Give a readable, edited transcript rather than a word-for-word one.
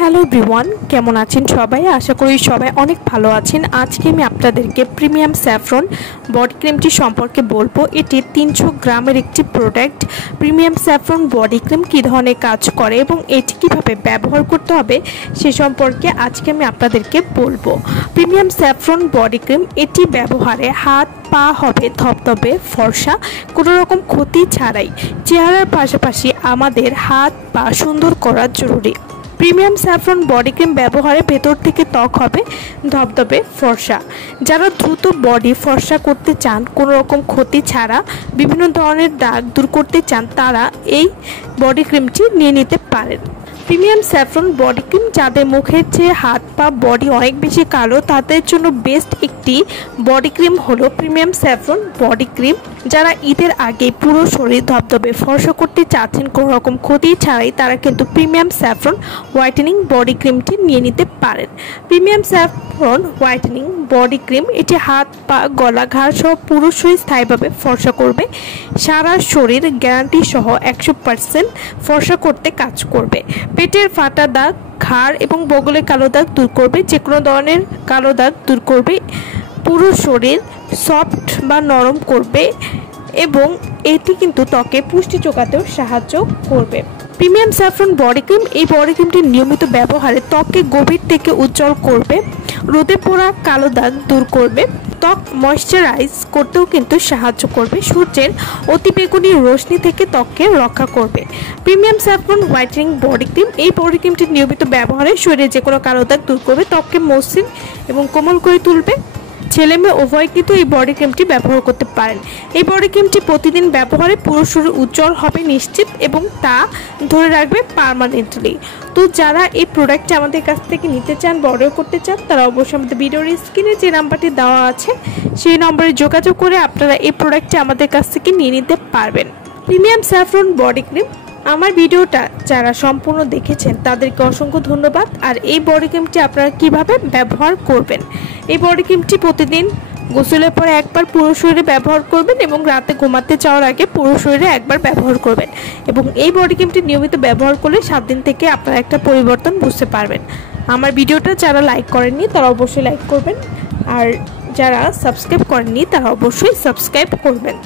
Hello everyone, কেমন আছেন সবাই? আশা করি সবাই অনেক ভালো আছেন। আজকে আমি আপনাদেরকে প্রিমিয়াম স্যাফরন বডি ক্রিমটি সম্পর্কে বলবো। এটি 300 গ্রামের একটি product. Premium saffron body cream কী ধরনের কাজ করে এবং এটি কীভাবে ব্যবহার করতে হবে সে সম্পর্কে আজকে আমি আপনাদেরকে বলবো। প্রিমিয়াম স্যাফরন বডি ক্রিম এটি ব্যবহারে হাত পা হবে ধবধবে ফর্সা, কোনো রকম ক্ষতি ছাড়াই। চেহারার পাশাপাশি আমাদের হাত পা সুন্দর করা জরুরি। প্রিমিয়াম স্যাফরন বডি ক্রিম ব্যবহারে ভেতর থেকে ত্বক হবে ধবধবে ফর্সা। যারা দ্রুত বডি ফর্সা করতে চান, কোনো রকম ক্ষতি ছাড়া বিভিন্ন ধরনের দাগ দূর করতে চান, তারা এই বডি ক্রিমটি নিয়ে নিতে পারেন। প্রিমিয়াম স্যাফরন বডি ক্রিম যাদের মুখের চেয়ে হাত পা বডি অনেক বেশি কালো, তাদের জন্য বেস্ট একটি বডি ক্রিম হলো প্রিমিয়াম স্যাফরন বডি ক্রিম। যারা ঈদের আগে পুরো শরীর ধবধবে ফর্সা করতে চাচ্ছেন কোনো রকম ক্ষতি ছাড়াই, তারা কিন্তু প্রিমিয়াম স্যাফরন হোয়াইটেনিং বডি ক্রিমটি নিয়ে নিতে পারেন। Premium saffron whitening body cream এটি হাত পা গলা ঘাড় সহ পুরো শরীর স্থায়ীভাবে ফর্সা করবে। সারা শরীর গ্যারান্টি সহ 100% ফর্সা করতে কাজ করবে। পেটের ফাটা দাগ, ঘাড় এবং বগলের কালো দাগ দূর করবে। যে কোনো ধরনের কালো দাগ দূর করবে। পুরো শরীর সফট বা নরম করবে এবং এটি কিন্তু ত্বকে পুষ্টি যোগাতেও সাহায্য করবে। প্রিমিয়াম স্যাফরন বডি ক্রিম, এই বডি ক্রিমটি নিয়মিত ব্যবহারে ত্বককে গভীর থেকে উজ্জ্বল করবে, রোদে পোড়া কালো দাগ দূর করবে, ত্বক ময়শ্চারাইজ করতেও কিন্তু সাহায্য করবে, সূর্যের অতিবেগুনি রশ্মি থেকে ত্বককে রক্ষা করবে। Premium saffron whitening body cream, এই বডি ক্রিমটি নিয়মিত ব্যবহারে শরীরে যে কোনো কালো দাগ দূর করবে, ত্বককে মসৃণ এবং কোমল করে তুলবে। ছেলে মেয়ে উভয় কিন্তু এই বডি ক্রিমটি ব্যবহার করতে পারেন। এই বডি ক্রিমটি প্রতিদিন ব্যবহারে পুরো শরীর উজ্জ্বল হবে নিশ্চিত এবং তা ধরে রাখবে পার্মানেন্টলি। তো যারা এই প্রোডাক্টটি আমাদের কাছ থেকে নিতে চান বা অর্ডার করতে চান, তারা অবশ্যই আমাদের ভিডিওর স্ক্রিনে যে নাম্বারটি দেওয়া আছে সেই নম্বরে যোগাযোগ করে আপনারা এই প্রোডাক্টটি আমাদের কাছ থেকে নিয়ে নিতে পারবেন। প্রিমিয়াম স্যাফরন বডি ক্রিম, আমার ভিডিওটা যারা সম্পূর্ণ দেখেছেন তাদেরকে অসংখ্য ধন্যবাদ। আর এই বডি ক্রিমটি আপনারা কিভাবে ব্যবহার করবেন, এই বডি ক্রিমটি প্রতিদিন গোসলের পরে একবার পুরো শরীরে ব্যবহার করবেন এবং রাতে ঘুমাতে যাওয়ার আগে পুরো শরীরে একবার ব্যবহার করবেন। এবং এই বডি ক্রিমটি নিয়মিত ব্যবহার করলে 7 দিন থেকে আপনারা একটা পরিবর্তন বুঝতে পারবেন। আমার ভিডিওটা যারা লাইক করেননি তারা অবশ্যই লাইক করবেন, আর যারা সাবস্ক্রাইব করেননি তারা অবশ্যই সাবস্ক্রাইব করবেন।